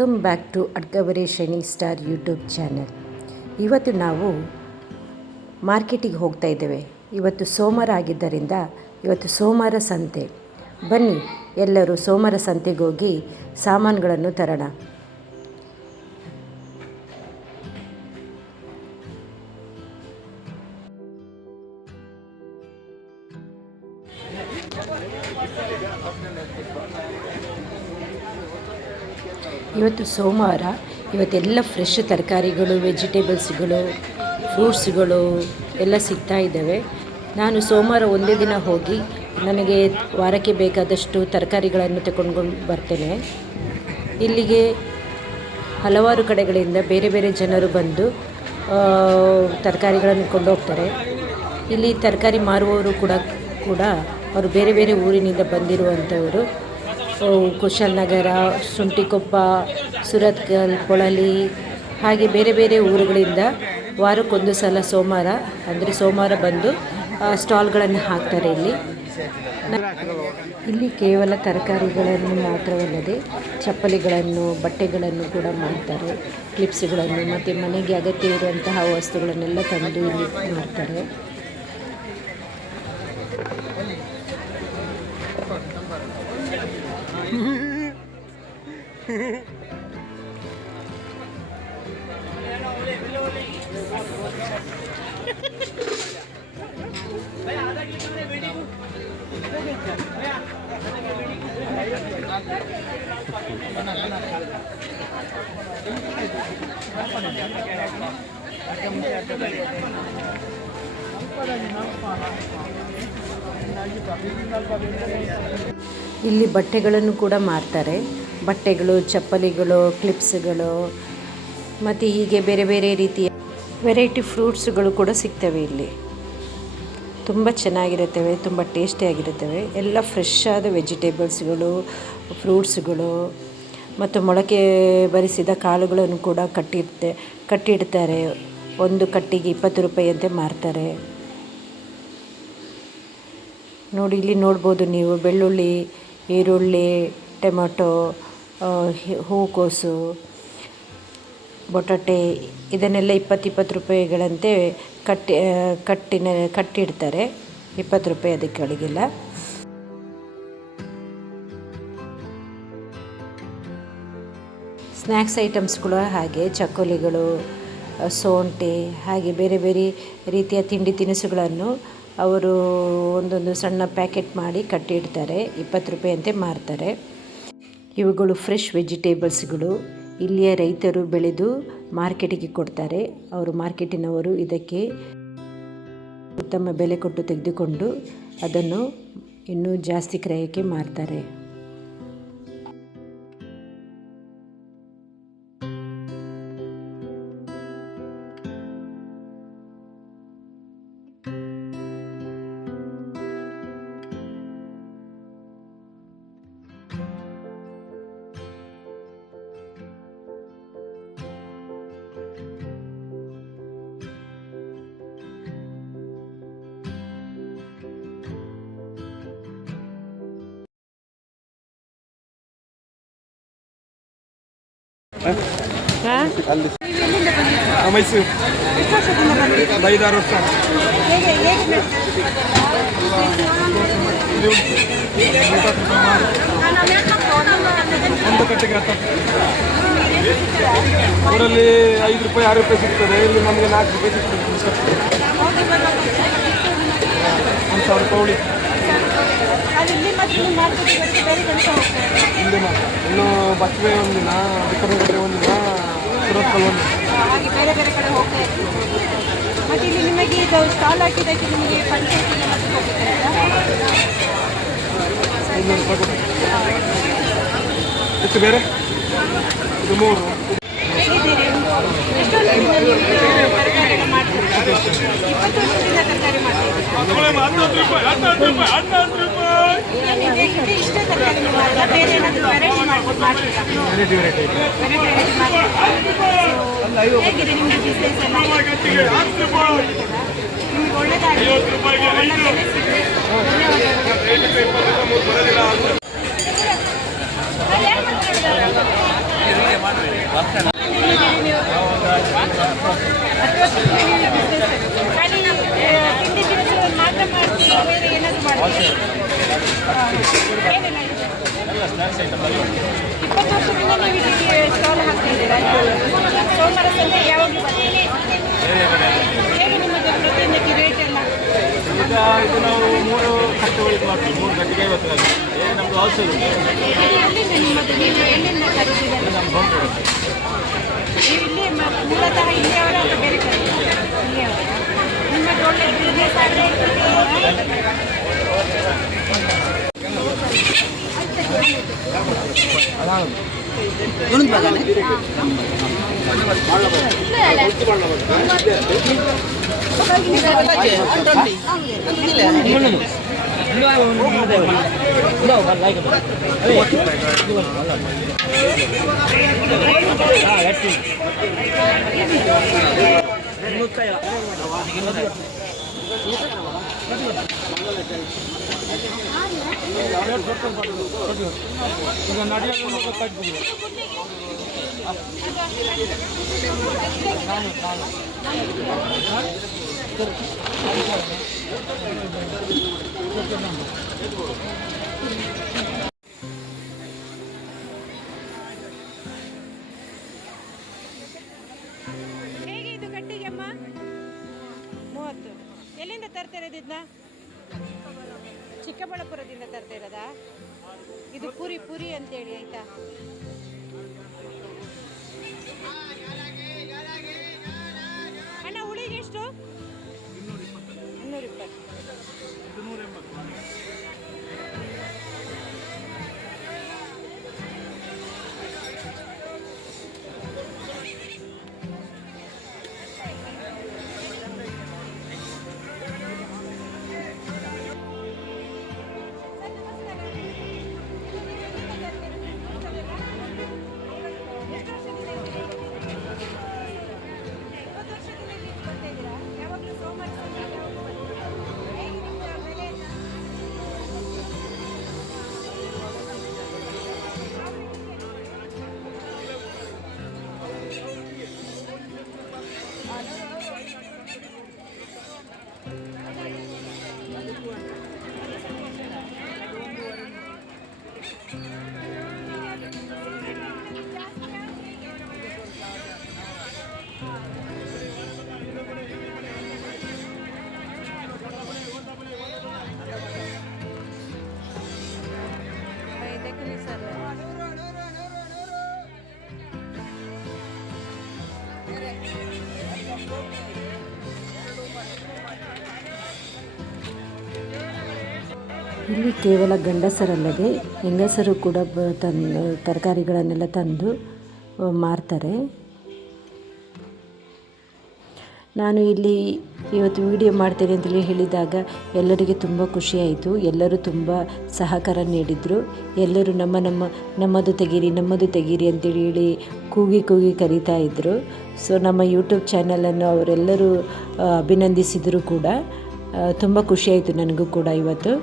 Welcome back to ಅಡ್ಗವರೆ shining star YouTube channel. ಇವತ್ತು ನಾವು ಮಾರ್ಕೆಟಿಗೆ ಹೋಗ್ತಾ ಇದ್ದೇವೆ. ಇವತ್ತು ಸೋಮವಾರ ಆಗಿದ್ದರಿಂದ ಇವತ್ತು ಸೋಮವಾರ ಸಂತೆ. ಬನ್ನಿ ಎಲ್ಲರೂ ಸೋಮವಾರ ಸಂತೆಗೆ ಹೋಗಿ ಸಾಮಾನುಗಳನ್ನು ತರೋಣ. ಇವತ್ತು ಸೋಮವಾರ, ಇವತ್ತೆಲ್ಲ ಫ್ರೆಶ್ ತರಕಾರಿಗಳು, ವೆಜಿಟೇಬಲ್ಸ್ಗಳು, ಫ್ರೂಟ್ಸ್ಗಳು ಎಲ್ಲ ಸಿಗ್ತಾ ಇದ್ದಾವೆ. ನಾನು ಸೋಮವಾರ ಒಂದೇ ದಿನ ಹೋಗಿ ನನಗೆ ವಾರಕ್ಕೆ ಬೇಕಾದಷ್ಟು ತರಕಾರಿಗಳನ್ನು ತಗೊಂಡು ಬರ್ತೇನೆ. ಇಲ್ಲಿಗೆ ಹಲವಾರು ಕಡೆಗಳಿಂದ ಬೇರೆ ಬೇರೆ ಜನರು ಬಂದು ತರಕಾರಿಗಳನ್ನು ಕೊಂಡೋಗ್ತಾರೆ. ಇಲ್ಲಿ ತರಕಾರಿ ಮಾರುವವರು ಕೂಡ ಅವರು ಬೇರೆ ಬೇರೆ ಊರಿನಿಂದ ಬಂದಿರುವಂಥವರು. ಕುಶಾಲನಗರ, ಶುಂಠಿಕೊಪ್ಪ, ಸುರತ್ಕಲ್, ಪೊಳಲಿ ಹಾಗೆ ಬೇರೆ ಬೇರೆ ಊರುಗಳಿಂದ ವಾರಕ್ಕೊಂದು ಸಲ ಸೋಮವಾರ ಬಂದು ಸ್ಟಾಲ್ಗಳನ್ನು ಹಾಕ್ತಾರೆ. ಇಲ್ಲಿ ಕೇವಲ ತರಕಾರಿಗಳನ್ನು ಮಾತ್ರವಲ್ಲದೆ ಚಪ್ಪಲಿಗಳನ್ನು, ಬಟ್ಟೆಗಳನ್ನು ಕೂಡ ಮಾಡ್ತಾರೆ. ಕ್ಲಿಪ್ಸ್ಗಳನ್ನು ಮತ್ತು ಮನೆಗೆ ಅಗತ್ಯ ಇರುವಂತಹ ವಸ್ತುಗಳನ್ನೆಲ್ಲ ತಂದು ಇಲ್ಲಿ ಮಾಡ್ತಾರೆ. ಇಲ್ಲಿ ಬಟ್ಟೆಗಳನ್ನು ಕೂಡ ಮಾರ್ತಾರೆ. ಬಟ್ಟೆಗಳು, ಚಪ್ಪಲಿಗಳು, ಕ್ಲಿಪ್ಸ್ಗಳು ಮತ್ತು ಹೀಗೆ ಬೇರೆ ಬೇರೆ ರೀತಿಯ ವೆರೈಟಿ ಫ್ರೂಟ್ಸ್ಗಳು ಕೂಡ ಸಿಗ್ತವೆ. ಇಲ್ಲಿ ತುಂಬ ಚೆನ್ನಾಗಿರುತ್ತವೆ, ತುಂಬ ಟೇಸ್ಟಿಯಾಗಿರುತ್ತವೆ. ಎಲ್ಲ ಫ್ರೆಶ್ ಆದ ವೆಜಿಟೇಬಲ್ಸ್ಗಳು, ಫ್ರೂಟ್ಸ್ಗಳು ಮತ್ತು ಮೊಳಕೆ ಬರಿಸಿದ ಕಾಳುಗಳನ್ನು ಕೂಡ ಕಟ್ಟಿಡ್ತಾರೆ. ಒಂದು ಕಟ್ಟಿಗೆ 20 ರೂಪಾಯಿ ಅಂತೆ ಮಾರ್ತಾರೆ. ನೋಡಿ, ಇಲ್ಲಿ ನೋಡ್ಬೋದು ನೀವು ಬೆಳ್ಳುಳ್ಳಿ, ಈರುಳ್ಳಿ, ಟೊಮೆಟೊ, ಹೂಕೋಸು, ಬಟಾಟೆ ಇದನ್ನೆಲ್ಲ 20 ರೂಪಾಯಿಗಳಂತೆ ಕಟ್ಟಿಡ್ತಾರೆ. 20 ರೂಪಾಯಿ ಅದಕ್ಕೆಗಳಿಗೆಲ್ಲ. ಸ್ನ್ಯಾಕ್ಸ್ ಐಟಮ್ಸ್ಗಳು ಹಾಗೆ ಚಕ್ಕೋಲಿಗಳು, ಸೋಂಟೆ ಹಾಗೆ ಬೇರೆ ಬೇರೆ ರೀತಿಯ ತಿಂಡಿ ತಿನಿಸುಗಳನ್ನು ಅವರು ಒಂದೊಂದು ಸಣ್ಣ ಪ್ಯಾಕೆಟ್ ಮಾಡಿ ಕಟ್ಟಿಡ್ತಾರೆ. 20 ರೂಪಾಯಿ ಅಂತೆ ಮಾರ್ತಾರೆ. ಇವುಗಳು ಫ್ರೆಶ್ ವೆಜಿಟೇಬಲ್ಸ್ಗಳು. ಇಲ್ಲಿಯ ರೈತರು ಬೆಳೆದು ಮಾರ್ಕೆಟಿಗೆ ಕೊಡ್ತಾರೆ. ಅವರು ಮಾರ್ಕೆಟಿನವರು ಇದಕ್ಕೆ ಉತ್ತಮ ಬೆಲೆ ಕೊಟ್ಟು ತೆಗೆದುಕೊಂಡು ಅದನ್ನು ಇನ್ನೂ ಜಾಸ್ತಿ ಕ್ರಯಕ್ಕೆ ಮಾರ್ತಾರೆ. ಮೈಸೂರು 5-6 ವರ್ಷ. ಒಂದು ಕಟ್ಟಿಗೆ 10 ಊರಲ್ಲಿ 5 ರೂಪಾಯಿ 6 ರೂಪಾಯಿ ಸಿಗ್ತದೆ. ಇಲ್ಲಿ ನಮಗೆ 4 ರೂಪಾಯಿ ಸಿಗ್ತದೆ. 1,000 ರೂಪಾಯಿ ಉಳಿ. ಇಲ್ಲಿ ಮಾತ್ರ ಇನ್ನು ಬಸ್ವೇ ಒಂದಿನ, ಬಿಕ್ಕನಗಟ್ಟೆ ಒಂದಿನ, ಸುರತ್ಕಲ್ ಒಂದಿನ, ಬೇರೆ ಬೇರೆ ಕಡೆ ಹೋಗ್ತಾ ಇರ್ತೀವಿ. ಮತ್ತು ಇಲ್ಲಿ ನಿಮಗೆ ಇದು ಸ್ಟಾಲ್ ಹಾಕಿದ್ದಕ್ಕೆ ನಿಮಗೆ ಪಂಚಾಯತಿಗೆ ಮತ್ತೆ ಹೋಗ್ತಾರೆ 500 ರೂಪಾಯಿ ಕೊಡಿ. ಎಷ್ಟು ಬೇರೆ? ಇದು 3. ಹೇಗಿದ್ದೀರಿ? ಎಷ್ಟೊಂದು ತರಕಾರಿ ಮಾಡ್ತೀವಿ. 20 ವರ್ಷದಿಂದ ತರಕಾರಿ ಮಾಡ್ತೀವಿ. ಇಷ್ಟೇ ತರಕಾರಿ ಮಾಡ್ತೀರಾ? ಬೇರೆ ಏನಾದರೂ ವೆರೈಟಿ ಮಾಡ್ತೀರಾ? ವೆರೈಟಿ ಮಾಡ್ತೀರಾ? ಹೇಗಿದೆ ನಿಮಗೆ ಬಿಸ್ನೆಸ್ ಎಲ್ಲ? ನಿಮಗೆ ಒಳ್ಳೆದಾಗಿ ಒಳ್ಳೆ ಬೆಲೆ ಸಿಗಲಿ. ಧನ್ಯವಾದಗಳು. ಖಾಲಿ ತಿಂಡಿ ತಿನಿಸು ಮಾತ್ರ ಮಾಡ್ತೀರಾ ಬೇರೆ ಏನಾದರೂ ಮಾಡ್ತೀರಾ? ಏನೆಲ್ಲ ಇದೆ? 20 ವರ್ಷದಿಂದ ನೀವು ಇಲ್ಲಿ ಸ್ಟಾಲ್ ಹಾಕ್ತಿದ್ದೀರಾ? ಸೋಮವಾರ ಸಂತೆ ಯಾವಾಗಲೂ ಬರ್ತೀರಾ? ಹೇಗೆ ನಿಮ್ಮದು ಪ್ರತಿಯೊಂದಕ್ಕೆ ರೇಟ್ ಎಲ್ಲ? ಈಗ ಇದು ನಾವು 3 ಕಟ್ಟುಗಳಿಗೆ ಮಾಡ್ತೀವಿ, 3 ಗಂಟೆಗೆ 50 ಆಗುತ್ತೆ. ನಮ್ಮದು ಔಷಧ ಎಲ್ಲಿಂದ ನಿಮ್ಮದು? ನೀವು ಎಲ್ಲಿಂದ ಕರೀತೀರಾ? ನಮ್ಮ ಬಂದು ನೀವು ಇಲ್ಲಿ ಮೂಲತಃ ಇಲ್ಲಿಯವರ ಅಥವಾ ಬೇರೆ ಕಡೆ? ಇಲ್ಲಿಯವರ. ನಿಮ್ಮದು ಒಳ್ಳೆ ಬಿಸ್ನೆಸ್ ಆದರೆ ಈಗ ನಡೆಯೋದು ಕಟ್ಬಿಡಿ. ಹೇಗೆ ಇದು ಕಟ್ಟಿಗೆ ಅಮ್ಮ? 30. ಎಲ್ಲಿಂದ ತರ್ತಾ ಇರೋದಿದ್ನ? ಚಿಕ್ಕಬಳ್ಳಾಪುರದಿಂದ ತರ್ತಾ ಇರೋದಾ? ಇದು ಪುರಿ ಪುರಿ ಅಂತೇಳಿ ಆಯ್ತಾ? ಅಣ್ಣ ಹುಳಿಗೆ ಎಷ್ಟು? 220. ಇಲ್ಲಿ ಕೇವಲ ಗಂಡಸರಲ್ಲದೆ ಹೆಂಗಸರು ಕೂಡ ತರಕಾರಿಗಳನ್ನೆಲ್ಲ ತಂದು ಮಾರ್ತಾರೆ. ನಾನು ಇಲ್ಲಿ ಇವತ್ತು ವಿಡಿಯೋ ಮಾಡ್ತೇನೆ ಅಂತೇಳಿ ಹೇಳಿದಾಗ ಎಲ್ಲರಿಗೆ ತುಂಬ ಖುಷಿಯಾಯಿತು. ಎಲ್ಲರೂ ತುಂಬ ಸಹಕಾರ ನೀಡಿದರು. ಎಲ್ಲರೂ ನಮ್ಮದು ತೆಗೀರಿ ಅಂತೇಳಿ ಹೇಳಿ ಕೂಗಿ ಕರೀತಾ ಇದ್ದರು. ಸೊ ನಮ್ಮ ಯೂಟ್ಯೂಬ್ ಚಾನಲನ್ನು ಅವರೆಲ್ಲರೂ ಅಭಿನಂದಿಸಿದರು ಕೂಡ. ತುಂಬ ಖುಷಿಯಾಯಿತು ನನಗೂ ಕೂಡ ಇವತ್ತು.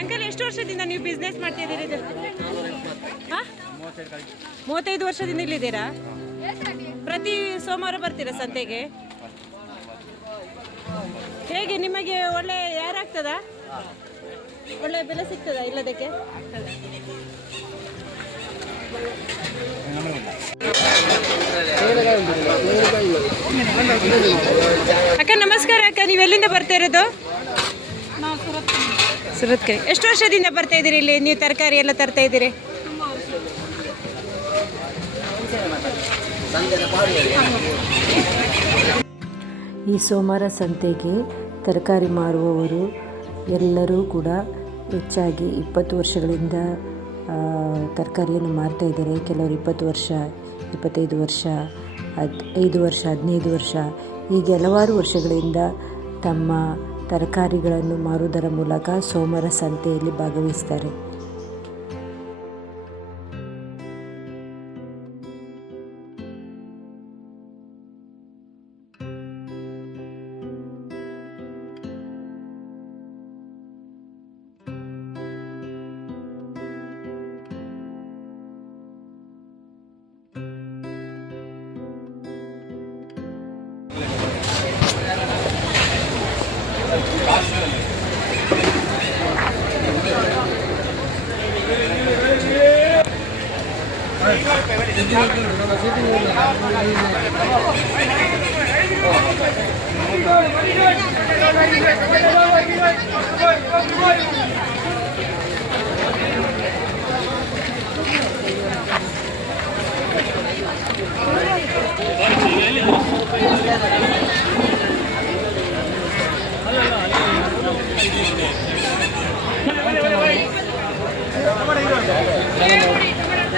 ಅಂಕಲ್, ಎಷ್ಟು ವರ್ಷದಿಂದ ನೀವು ಬಿಸ್ನೆಸ್ ಮಾಡ್ತಾ ಇದ್ದೀರಿ? 35 ವರ್ಷದಿಂದ ಇಲ್ಲಿದ್ದೀರಾ? ಪ್ರತಿ ಸೋಮವಾರ ಬರ್ತೀರಾ ಸಂತೆಗೆ? ಹೇಗೆ ನಿಮಗೆ ಒಳ್ಳೆ ಯಾರು ಆಗ್ತದಾ? ಒಳ್ಳೆ ಬೆಲೆ ಸಿಗ್ತದಾ ಇಲ್ಲದಕ್ಕೆ? ಅಕ್ಕ ನಮಸ್ಕಾರ ಅಕ್ಕ, ನೀವು ಎಲ್ಲಿಂದ ಬರ್ತಾ ಇರೋದು? ಸುರತ್ಕಲ್. ಎಷ್ಟು ವರ್ಷದಿಂದ ಬರ್ತಾ ಇದ್ದೀರಿ ಇಲ್ಲಿ? ನೀವು ತರಕಾರಿ ಎಲ್ಲ ತರ್ತಾ ಇದ್ದೀರಿ? ಈ ಸೋಮವಾರ ಸಂತೆಗೆ ತರಕಾರಿ ಮಾರುವವರು ಎಲ್ಲರೂ ಕೂಡ ಹೆಚ್ಚಾಗಿ 20 ವರ್ಷಗಳಿಂದ ತರಕಾರಿಯನ್ನು ಮಾರ್ತಾ ಇದ್ದಾರೆ. ಕೆಲವರು 20 ವರ್ಷ, 25 ವರ್ಷ, 5 ವರ್ಷ, 15 ವರ್ಷ ಹೀಗೆ ಹಲವಾರು ವರ್ಷಗಳಿಂದ ತಮ್ಮ ತರಕಾರಿಗಳನ್ನು ಮಾರುವುದರ ಮೂಲಕ ಸೋಮವಾರ ಸಂತೆಯಲ್ಲಿ ಭಾಗವಹಿಸ್ತಾರೆ.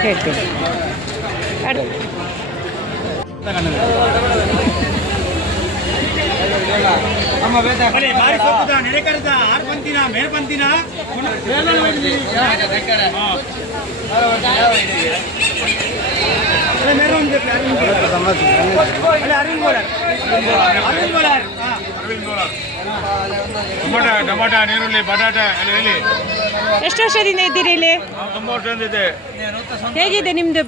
ಹೇಳ್ತೀನಿ. ಟೊಮಾಟೊ, ನೀರುಳ್ಳಿ, ಬಟಾಟೆ ಎಲ್ಲ ಹೇಳಿ. ಎಷ್ಟು ವರ್ಷದಿಂದ ಇದ್ದೀರಿ ಇಲ್ಲಿ? 9 ವರ್ಷದಿಂದ ಇದೆ. ಹೇಗಿದೆ ನಿಮ್ದು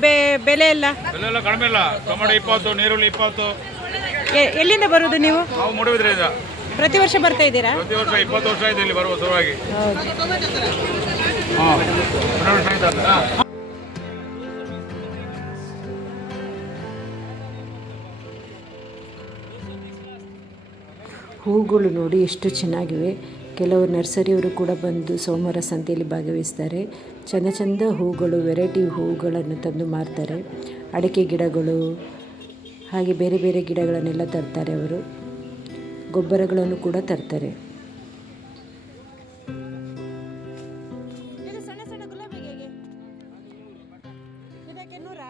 ಬೆಲೆ ಎಲ್ಲ? ಬೆಲೆ ಎಲ್ಲ ಕಡಿಮೆ ಇಲ್ಲ. ಟೊಮಾಟೊ 20, ನೀರುಳ್ಳಿ 20. ಎಲ್ಲಿಂದ ಬರುವುದು ನೀವು? ನಾವು ಮೂಡುಬಿದ್ರೆಯಿಂದ. ಪ್ರತಿ ವರ್ಷ ಬರ್ತಾ ಇದ್ದೀರಾ? ಪ್ರತಿ ವರ್ಷ 20 ವರ್ಷ ಆಯ್ತು ಇಲ್ಲಿ ಬರುವ ಶುರುವಾಗಿ. ಹೂಗಳು ನೋಡಿ ಎಷ್ಟು ಚೆನ್ನಾಗಿವೆ. ಕೆಲವು ನರ್ಸರಿಯವರು ಕೂಡ ಬಂದು ಸೋಮವಾರ ಸಂತೆಯಲ್ಲಿ ಭಾಗವಹಿಸ್ತಾರೆ. ಚಂದ ಹೂಗಳು, ವೆರೈಟಿ ಹೂಗಳನ್ನು ತಂದು ಮಾರ್ತಾರೆ. ಅಡಿಕೆ ಗಿಡಗಳು ಹಾಗೆ ಬೇರೆ ಬೇರೆ ಗಿಡಗಳನ್ನೆಲ್ಲ ತರ್ತಾರೆ ಅವರು. ಗೊಬ್ಬರಗಳನ್ನು ಕೂಡ ತರ್ತಾರೆ. ಸಣ್ಣ ಸಣ್ಣ ಗುಲಾಬಿಗೆ ಇದಕ್ಕೆ 100?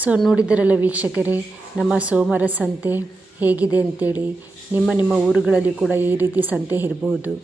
ಸೊ ನೋಡಿದ್ದರಲ್ಲ ವೀಕ್ಷಕರೇ, ನಮ್ಮ ಸೋಮವಾರ ಸಂತೆ ಹೇಗಿದೆ ಅಂತೇಳಿ. ನಿಮ್ಮ ಊರುಗಳಲ್ಲಿ ಕೂಡ ಈ ರೀತಿ ಸಂತೆ ಇರ್ಬೋದು.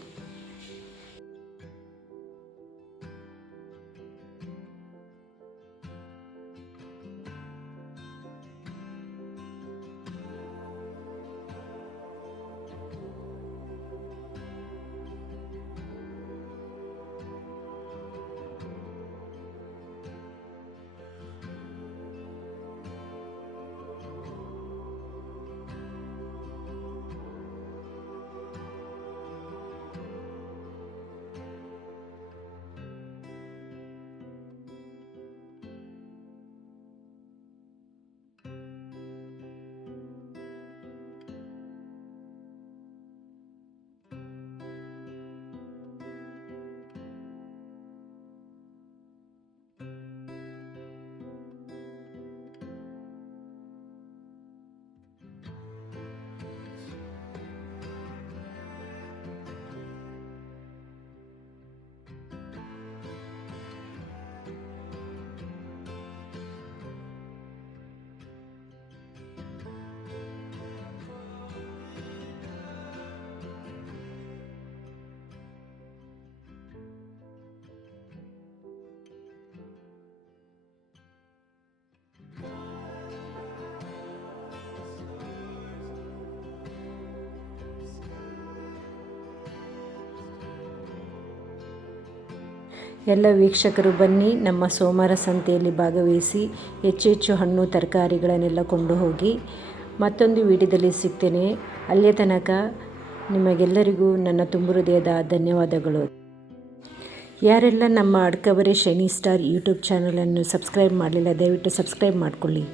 ಎಲ್ಲ ವೀಕ್ಷಕರು ಬನ್ನಿ, ನಮ್ಮ ಸೋಮವಾರ ಸಂತೆಯಲ್ಲಿ ಭಾಗವಹಿಸಿ ಹೆಚ್ಚು ಹಣ್ಣು ತರಕಾರಿಗಳನ್ನೆಲ್ಲ ಕೊಂಡು ಹೋಗಿ. ಮತ್ತೊಂದು ವಿಡಿಯೋದಲ್ಲಿ ಸಿಗ್ತೇನೆ. ಅಲ್ಲಿಯ ತನಕ ನಿಮಗೆಲ್ಲರಿಗೂ ನನ್ನ ತುಂಬು ಹೃದಯದ ಧನ್ಯವಾದಗಳು. ಯಾರೆಲ್ಲ ನಮ್ಮ ಅಡ್ಕವರೆ ಶೈನಿ ಸ್ಟಾರ್ ಯೂಟ್ಯೂಬ್ ಚಾನಲನ್ನು ಸಬ್ಸ್ಕ್ರೈಬ್ ಮಾಡಲಿಲ್ಲ, ದಯವಿಟ್ಟು ಸಬ್ಸ್ಕ್ರೈಬ್ ಮಾಡಿಕೊಳ್ಳಿ.